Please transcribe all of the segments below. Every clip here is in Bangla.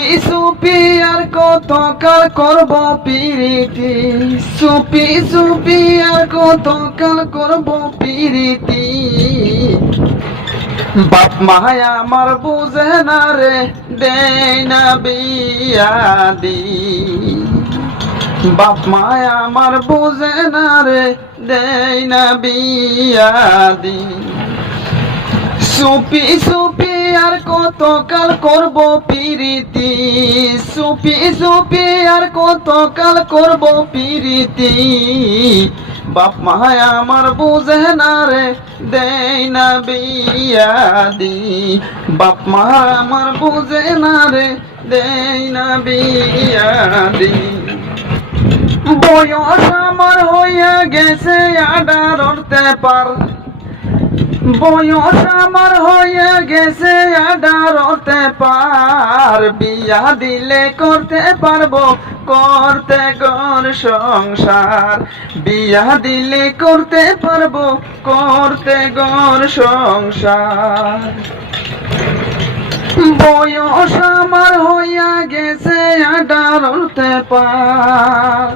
সুপি সুপি আর কত কাল করব পিরিতি, সুপি সুপি আর কত কাল করব পিরিতি। বাপ মায় আমার বুঝে না রে, দেয় না বিয়া দি। বাপ মায় আমার বুঝে না রে, দেয় না বিয়া দি। সুপি সুপি আর কত কাল করব পিরিতি, সুপি সুপি আর কত কাল করব পিরিতি। বাপ মায় আমার বুঝে না রে, দেয় না বিয়া দি। বাপ মা আমার বুঝে না রে, দেয় না বিয়া দি। বয়স আমার হইয়া গেছে 18 পার, বয়স আমার হয়ে গেছে 18 পার। বিয়া দিলে করতে পারবো, করতে ঘর সংসার। বিয়া দিলে করতে পারবো, করতে ঘর সংসার। বয়স আমার হইয়া গেছে 18 পার,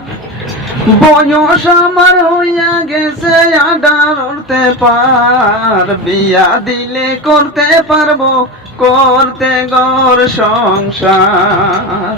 বয়স আমার হইয়া গেছে 18 পার। বিয়া দিলে করতে পারবো, করতে ঘর সংসার।